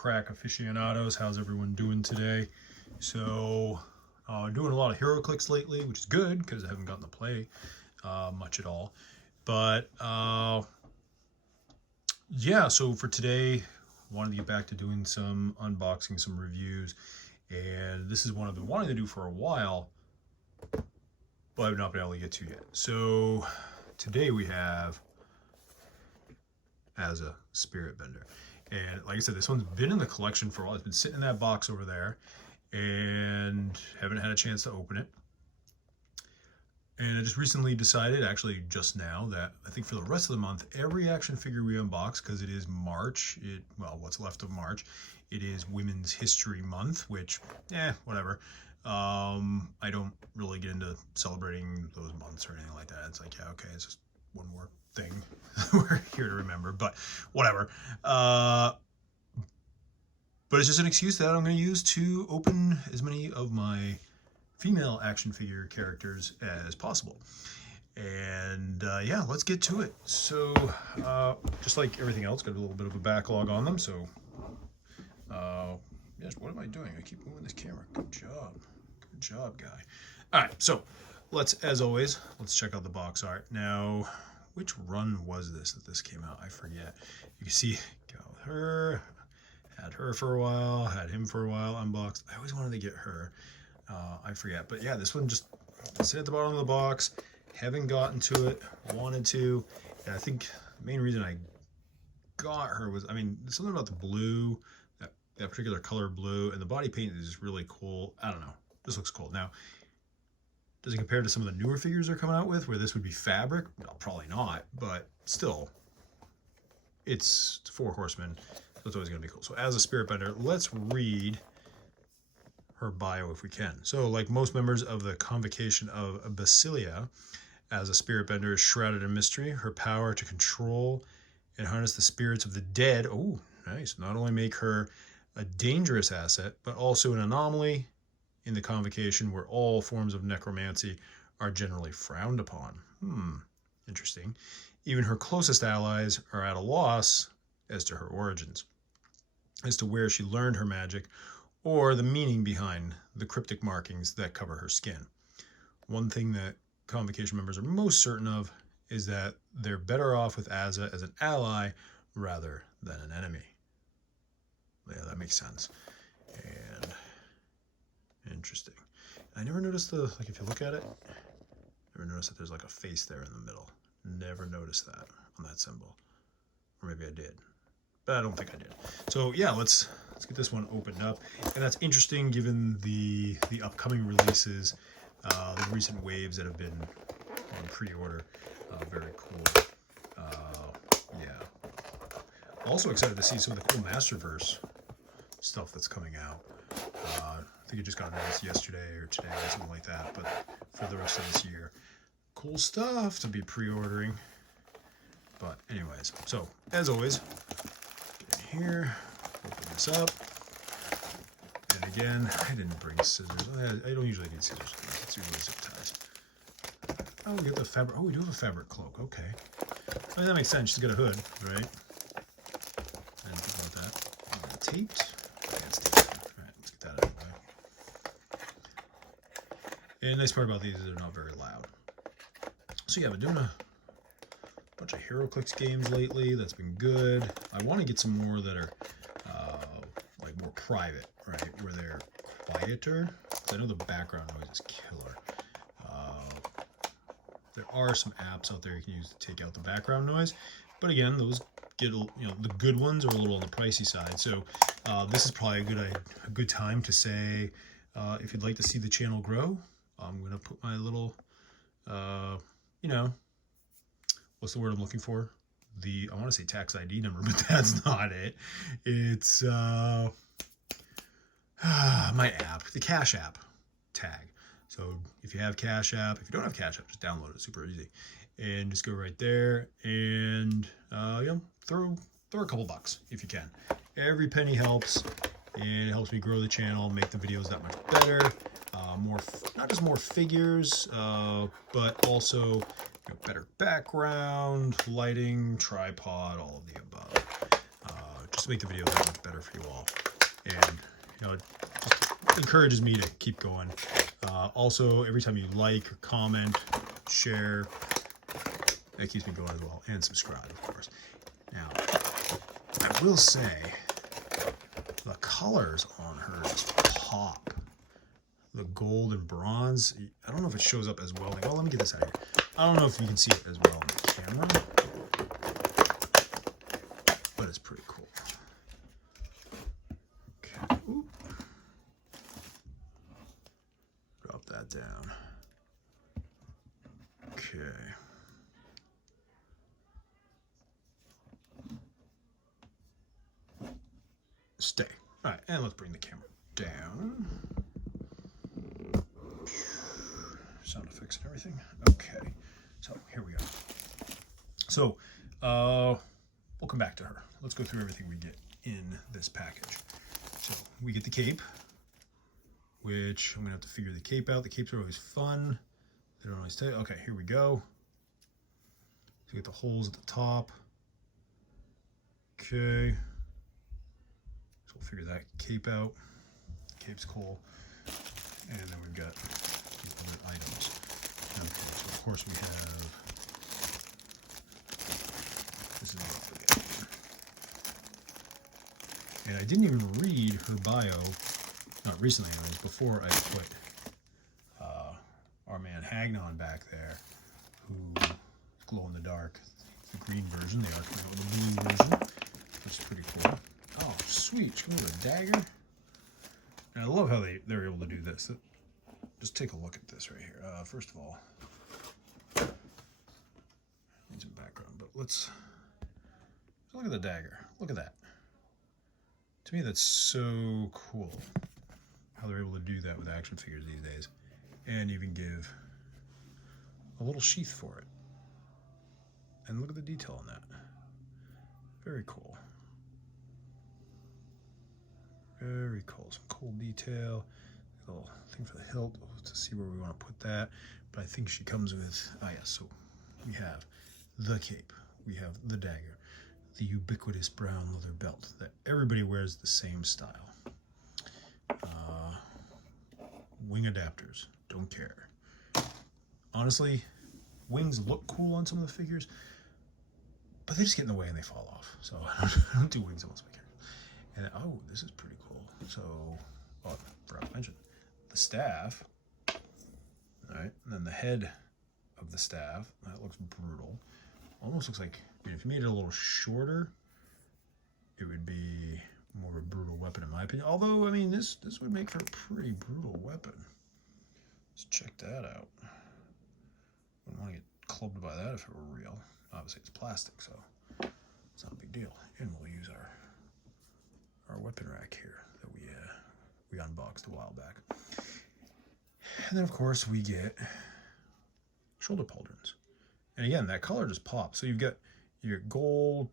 crack aficionados. How's everyone doing today? So doing a lot of hero clicks lately, which is good because I haven't gotten to play much at all. But yeah, so for today, wanted to get back to doing some unboxing, some reviews, and this is one I've been wanting to do for a while, but I've not been able to get to yet. So today we have Azza Spirit Bender. And like I said, this one's been in the collection for a while. It's been sitting in that box over there and haven't had a chance to open it. And I just recently decided, actually just now, that I think for the rest of the month, every action figure we unbox, because it is March, well, what's left of March, it is Women's History Month, which, whatever. I don't really get into celebrating those months or anything like that. It's like, yeah, okay, it's just one more thing we're here to remember, but whatever. But it's just an excuse that I'm going to use to open as many of my female action figure characters as possible. And yeah, let's get to it. So just like everything else, got a little bit of a backlog on them. So yes, what am I doing? I keep moving this camera. Good job, guy. All right, so as always, let's check out the box art. Now, which run was this that this came out? I forget. You can see, got her, had her for a while, had him for a while, unboxed. I always wanted to get her. I forget. But yeah, this one just sit at the bottom of the box. Haven't gotten to it, wanted to. And I think the main reason I got her was, I mean, something about the blue, that particular color blue, and the body paint is just really cool. I don't know. This looks cool. Now, does it compare to some of the newer figures they're coming out with, where this would be fabric? No, probably not, but still, it's Four Horsemen, so it's always going to be cool. So as a Spirit Bender, let's read her bio if we can. So like most members of the Convocation of Basilia, as a Spirit Bender is shrouded in mystery. Her power to control and harness the spirits of the dead, oh, nice, not only make her a dangerous asset, but also an anomaly in the Convocation where all forms of necromancy are generally frowned upon. Interesting. Even her closest allies are at a loss as to her origins, as to where she learned her magic, or the meaning behind the cryptic markings that cover her skin. One thing that Convocation members are most certain of is that they're better off with Azza as an ally rather than an enemy. Yeah, that makes sense. And interesting. I never noticed like if you look at it, never noticed that there's like a face there in the middle. Never noticed that on that symbol. Or maybe I did, but I don't think I did. So yeah, let's get this one opened up. And that's interesting given the upcoming releases, the recent waves that have been on pre-order. Very cool. Yeah. Also excited to see some of the cool Masterverse stuff that's coming out. I think it just got announced yesterday or today or something like that, but for the rest of this year. Cool stuff to be pre-ordering. But anyways, so as always, get in here, open this up. And again, I didn't bring scissors. I don't usually need scissors. It's usually zip ties. Oh, we get the fabric. Oh, we do have a fabric cloak. Okay. I mean, that makes sense. She's got a hood, right? I didn't think about that. Taped. Yeah, it's taped. All right, let's get that out of the way. And the nice part about these is they're not very loud. So yeah, I've been doing a bunch of HeroClix games lately. That's been good. I want to get some more that are like more private, right? Where they're quieter. I know the background noise is killer. There are some apps out there you can use to take out the background noise, but again, those get, the good ones are a little on the pricey side. So this is probably a good time to say, if you'd like to see the channel grow, I'm gonna put my little, what's the word I'm looking for? I want to say tax ID number, but that's not it. It's my app, the Cash App tag. So if you have Cash App, if you don't have Cash App, just download it. Super easy, and just go right there and throw a couple bucks if you can. Every penny helps, and it helps me grow the channel, make the videos that much better. Not just more figures, but also better background, lighting, tripod, all of the above. Just make the videos that much better for you all. And, you know, it just encourages me to keep going. Also, every time you like or comment, share, that keeps me going as well. And subscribe, of course. Now, I will say, the colors on her just pop. The gold and bronze, I don't know if it shows up as well. Like, oh, let me get this out of here. I don't know if you can see it as well on the camera, but it's pretty cool. Okay. Ooh. Drop that down. Okay. Stay. All right, and let's bring the camera down. Sound effects and everything. Okay, so here we go. So we'll come back to her. Let's go through everything we get in this package. So we get the cape, which I'm gonna have to figure the cape out. The capes are always fun. They don't always tell you. Okay, here we go. So we get the holes at the top. Okay. So we'll figure that cape out. Cape's cool. And then we've got these other items. Okay, so of course we have, this is what I forget. And I didn't even read her bio, not recently anyways, before I put our man Hagnon back there, who glow in the dark, the green version, the Archmage with the blue version, which is pretty cool. Oh, sweet, she comes with a dagger. And I love how they're able to do this. Just take a look at this right here. First of all, need some background, but let's look at the dagger. Look at that. To me, that's so cool how they're able to do that with action figures these days, and even give a little sheath for it. And look at the detail on that. Very cool. Very cool. Some cool detail. Little thing for the hilt to see where we want to put that. But I think she comes with, yes, so we have the cape, we have the dagger, the ubiquitous brown leather belt that everybody wears the same style. Wing adapters, don't care. Honestly, wings look cool on some of the figures, but they just get in the way and they fall off. So I don't do wings on most of my characters. And oh, this is pretty cool. So, oh, I forgot to mention the staff. All right, and then the head of the staff. That looks brutal. Almost looks like, if you made it a little shorter, it would be more of a brutal weapon in my opinion. Although, I mean, this would make for a pretty brutal weapon. Let's check that out. Wouldn't want to get clubbed by that if it were real. Obviously, it's plastic, so it's not a big deal. And we'll use our weapon rack here that we unboxed a while back. And then, of course, we get shoulder pauldrons. And again, that color just pops. So you've got your gold,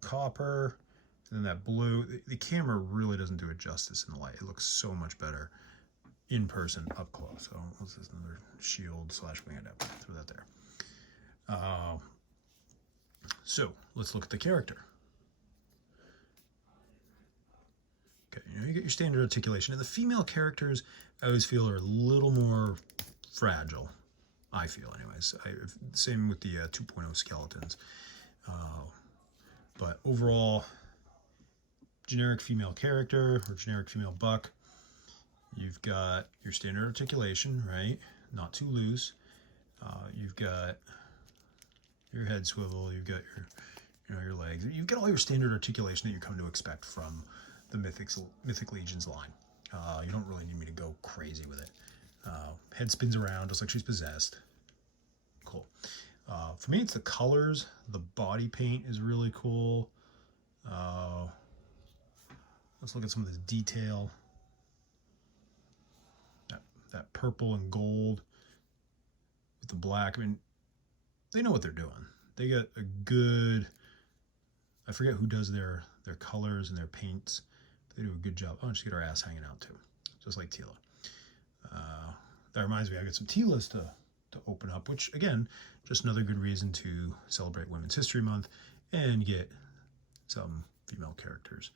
copper, and then that blue. The camera really doesn't do it justice in the light. It looks so much better in person, up close. So what's this? Another shield / wing adapter. Throw that there. So let's look at the character. Okay, you get your standard articulation. And the female characters, I always feel, are a little more fragile. I feel, anyways. Same with the 2.0 skeletons. But overall, generic female character or generic female buck. You've got your standard articulation, right? Not too loose. You've got your head swivel. You've got your legs. You've got all your standard articulation that you come to expect from the Mythic Legions line. You don't really need me to go crazy with it. Head spins around just like she's possessed. Cool. For me, it's the colors. The body paint is really cool. Let's look at some of this detail. That purple and gold with the black. I mean, they know what they're doing. They got a good, I forget who does their colors and their paints. They do a good job. Oh, and she got her ass hanging out too, just like Tila. That reminds me, I got some Tilas to open up, which again, just another good reason to celebrate Women's History Month and get some female characters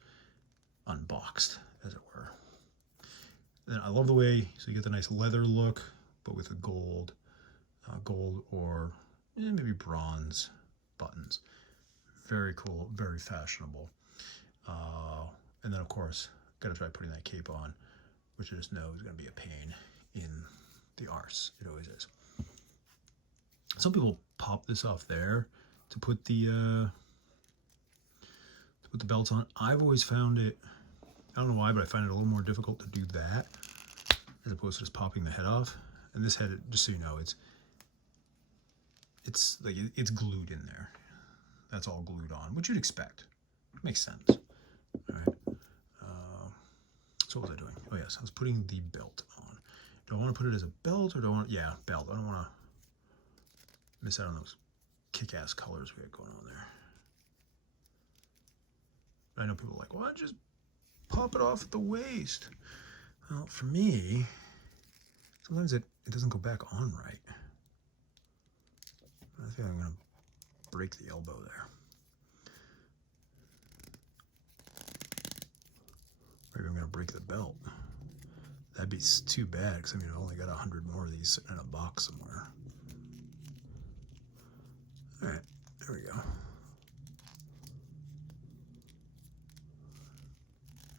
unboxed, as it were. Then I love the way, so you get the nice leather look, but with a gold or maybe bronze buttons. Very cool, very fashionable. And then of course, gotta try putting that cape on, which I just know is gonna be a pain in the arse. It always is. Some people pop this off there to put the belts on. I've always found it, I don't know why, but I find it a little more difficult to do that as opposed to just popping the head off. And this head, just so you know, it's like it's glued in there. That's all glued on, which you'd expect. Makes sense. All right. So what was I doing? Oh yes, I was putting the belt on. Do I want to put it as a belt or do I want? Yeah, belt. I don't want to miss out on those kick-ass colors we got going on there. But I know people are like, well, just pop it off at the waist. Well, for me, sometimes it doesn't go back on right. I think I'm going to break the elbow there. Maybe I'm going to break the belt. That'd be too bad, because I mean, I've only got 100 more of these sitting in a box somewhere. All right, there we go.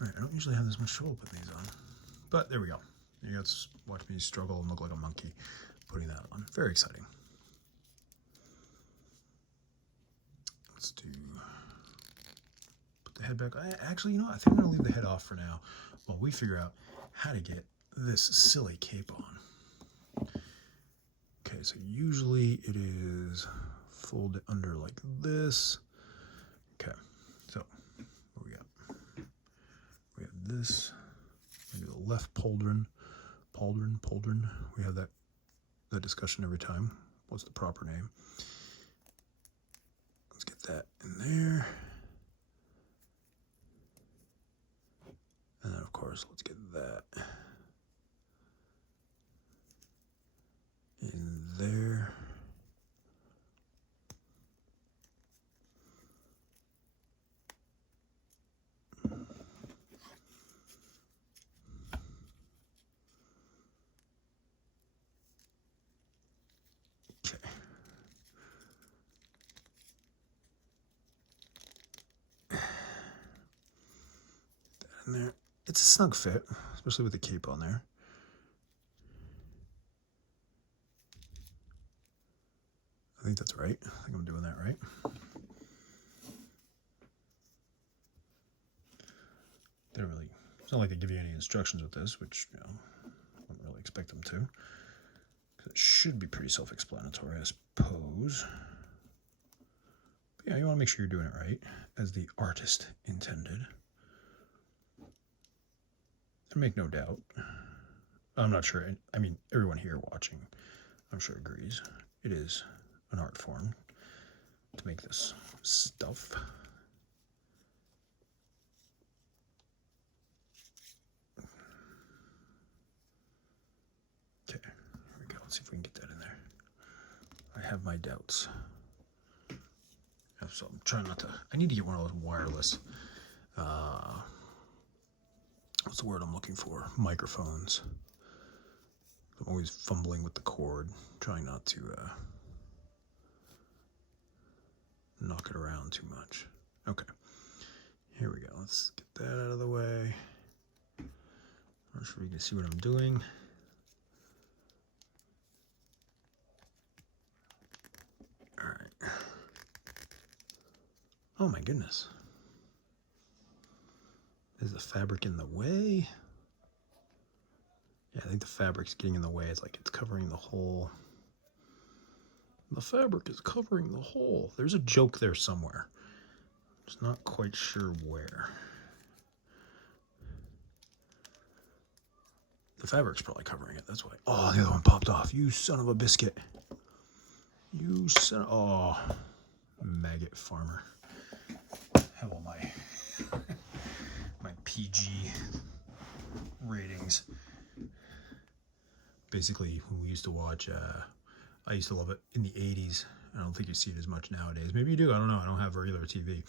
All right, I don't usually have this much trouble putting these on, but there we go. You guys watch me struggle and look like a monkey putting that on. Very exciting. Let's put the head back. Actually, you know what? I think I'm gonna leave the head off for now while we figure out how to get this silly cape on. Okay, so usually it is folded under like this. Okay, so what we got? We have this. We do the left pauldron. We have that discussion every time. What's the proper name? Let's get that in there. And then of course, let's get that in there. Okay. That in there. It's a snug fit, especially with the cape on there. I think that's right. I think I'm doing that right. It's not like they give you any instructions with this, which, you know, I wouldn't really expect them to. Because it should be pretty self-explanatory, I suppose. But yeah, you want to make sure you're doing it right, as the artist intended. And make no doubt. I'm not sure. I mean, everyone here watching, I'm sure agrees. It is an art form to make this stuff. Okay, here we go. Let's see if we can get that in there. I have my doubts. So I'm trying not to. I need to get one of those wireless. What's the word I'm looking for? Microphones. I'm always fumbling with the cord, trying not to knock it around too much. Okay, here we go. Let's get that out of the way. I'm not sure you can see what I'm doing. All right. Oh my goodness. Is the fabric in the way? Yeah, I think the fabric's getting in the way. It's like it's covering the hole. The fabric is covering the hole. There's a joke there somewhere. Just not quite sure where. The fabric's probably covering it, that's why. Oh, the other one popped off. You son of a biscuit. You son of... Oh, maggot farmer. Have all my... my PG ratings. Basically, when we used to watch, I used to love it in the 80s. I don't think you see it as much nowadays. Maybe you do, I don't know. I don't have regular TV.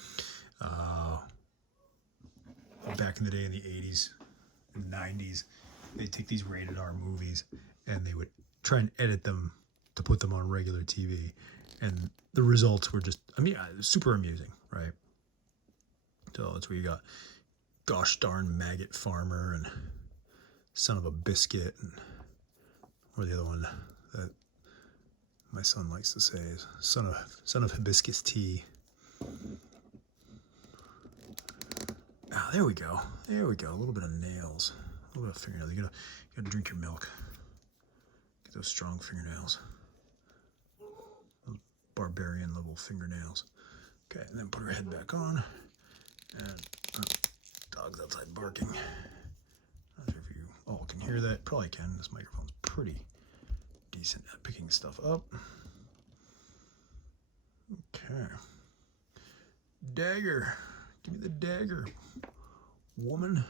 back in the day in the 80s and 90s, they'd take these rated R movies and they would try and edit them to put them on regular TV. And the results were just, super amusing, right? So that's where you got Gosh Darn Maggot Farmer and Son of a Biscuit, and or the other one that my son likes to say is Son of Hibiscus Tea. Ah, there we go. There we go. A little bit of nails. A little bit of fingernails. You gotta drink your milk. Get those strong fingernails. Those barbarian level fingernails. Okay, and then put her head back on. And dog's outside barking. Not sure if you all can hear that. Probably can. This microphone's pretty decent at picking stuff up. Okay. Dagger. Give me the dagger, woman.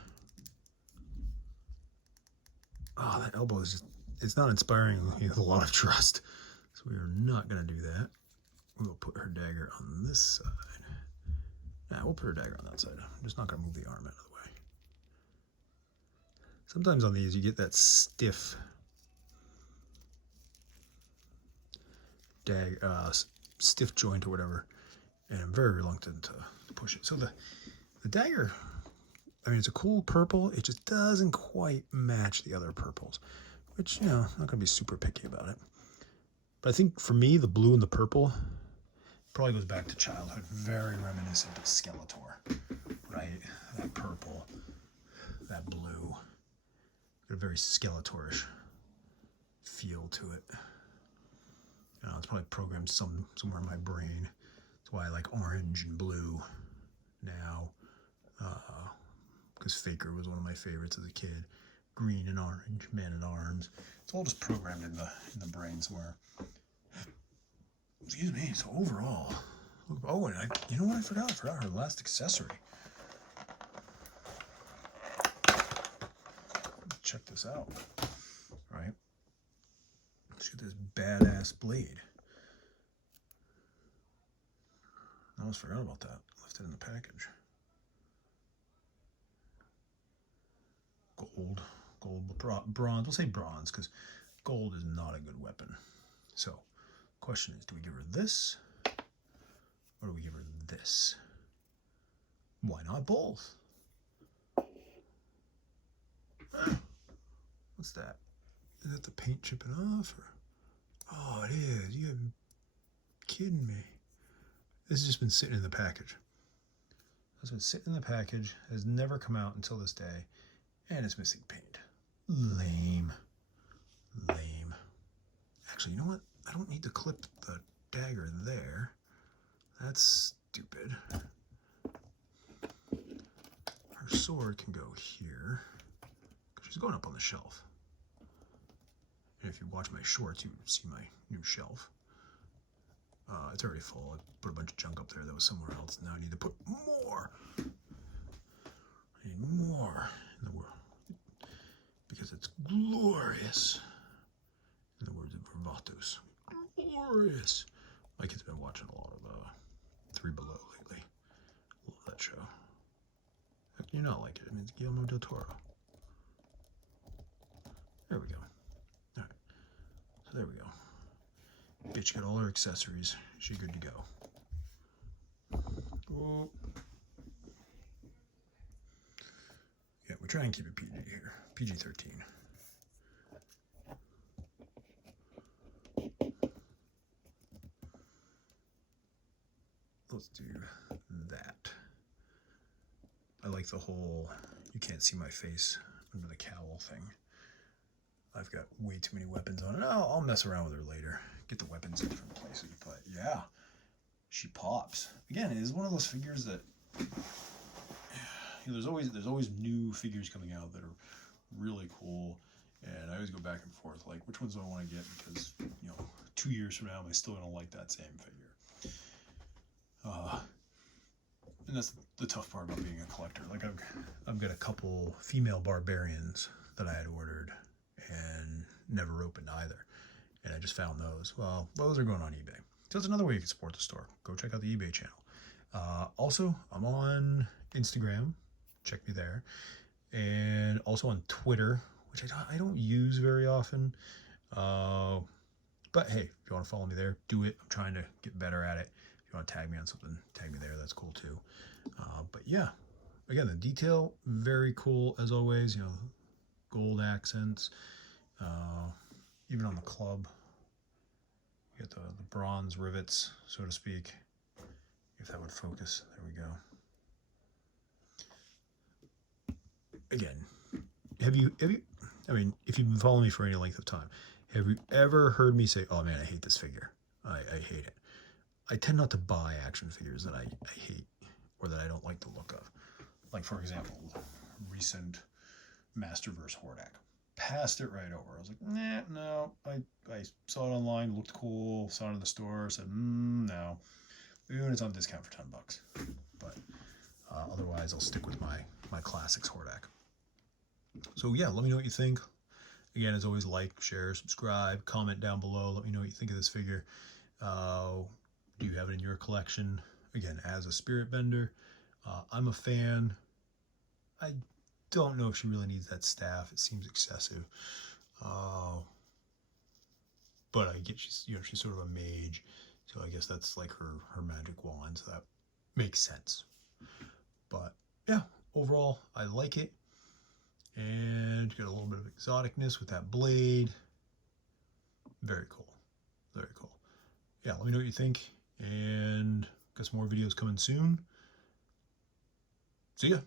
Oh, that elbow is it's not inspiring with a lot of trust. So we are not going to do that. We'll put her dagger on this side. Nah, we'll put her dagger on that side. I'm just not going to move the arm out of the way. Sometimes on these you get that stiff stiff joint or whatever, and I'm very reluctant to push it. So the dagger, it's a cool purple. It just doesn't quite match the other purples, which, I'm not going to be super picky about it. But I think for me, the blue and the purple probably goes back to childhood. Very reminiscent of Skeletor, right? That purple, that blue. Got a very Skeletorish feel to it. It's probably programmed somewhere in my brain. That's why I like orange and blue now. Because Faker was one of my favorites as a kid. Green and orange, Man-at-Arms. It's all just programmed in the brain somewhere. Excuse me. So overall, oh, and you know what I forgot? I forgot her last accessory. Check this out. Right? Let's get this badass blade. I almost forgot about that. Left it in the package. Gold, bronze. We'll say bronze because gold is not a good weapon. So, question is, do we give her this or do we give her this? Why not both? What's that? Is that the paint chipping off? Or? Oh, it is. You haven't kidding me. This has just been sitting in the package. It's been sitting in the package. Has never come out until this day. And it's missing paint. Lame. Actually, you know what? I don't need to clip the dagger there. That's stupid. Her sword can go here. She's going up on the shelf. And if you watch my shorts, you would see my new shelf. It's already full. I put a bunch of junk up there that was somewhere else. Now I need to put more. I need more in the world. Because it's glorious. In the words of Vervatos. Glorious. My kid's been watching a lot of Three Below lately. Love that show. How can you not like it? It's Guillermo del Toro. There we go. Alright. So there we go. Bitch got all her accessories. She's good to go. Oh. Yeah, we try and keep it PG here. PG-13. Let's do that. I like the whole you can't see my face under the cowl thing. I've got way too many weapons on it. I'll mess around with her later. Get the weapons in different places. But yeah, she pops. Again, it is one of those figures that there's always new figures coming out that are really cool. And I always go back and forth, like, which ones do I want to get? Because, 2 years from now, I still don't like that same figure. And that's the tough part about being a collector. Like, I've got a couple female barbarians that I had ordered and never opened either. And I just found those. Well, those are going on eBay. So it's another way you can support the store. Go check out the eBay channel. Also, I'm on Instagram, check me there. And also on Twitter, which I don't use very often. But hey, if you want to follow me there, do it. I'm trying to get better at it. If you want to tag me on something, tag me there. That's cool too. But yeah, again, the detail, very cool as always. You know, gold accents. Even on the club, you get the bronze rivets, so to speak. If that would focus, there we go. Again, have you, I mean, if you've been following me for any length of time, have you ever heard me say, oh man, I hate this figure. I hate it. I tend not to buy action figures that I hate or that I don't like the look of. Like, for example, recent Masterverse Hordak. Passed it right over. I was like, nah, no. I saw it online, looked cool, saw it in the store, said, no. Even it's on discount for $10. But otherwise, I'll stick with my classics Hordak. So yeah, let me know what you think. Again, as always, like, share, subscribe, comment down below. Let me know what you think of this figure. Do you have it in your collection? Again, Azza Spirit Bender. I'm a fan. I don't know if she really needs that staff. It seems excessive. But I get she's sort of a mage, so I guess that's like her magic wand, so that makes sense. But yeah, overall, I like it. And got a little bit of exoticness with that blade. Very cool. Very cool. Yeah, let me know what you think. And got some more videos coming soon. See ya.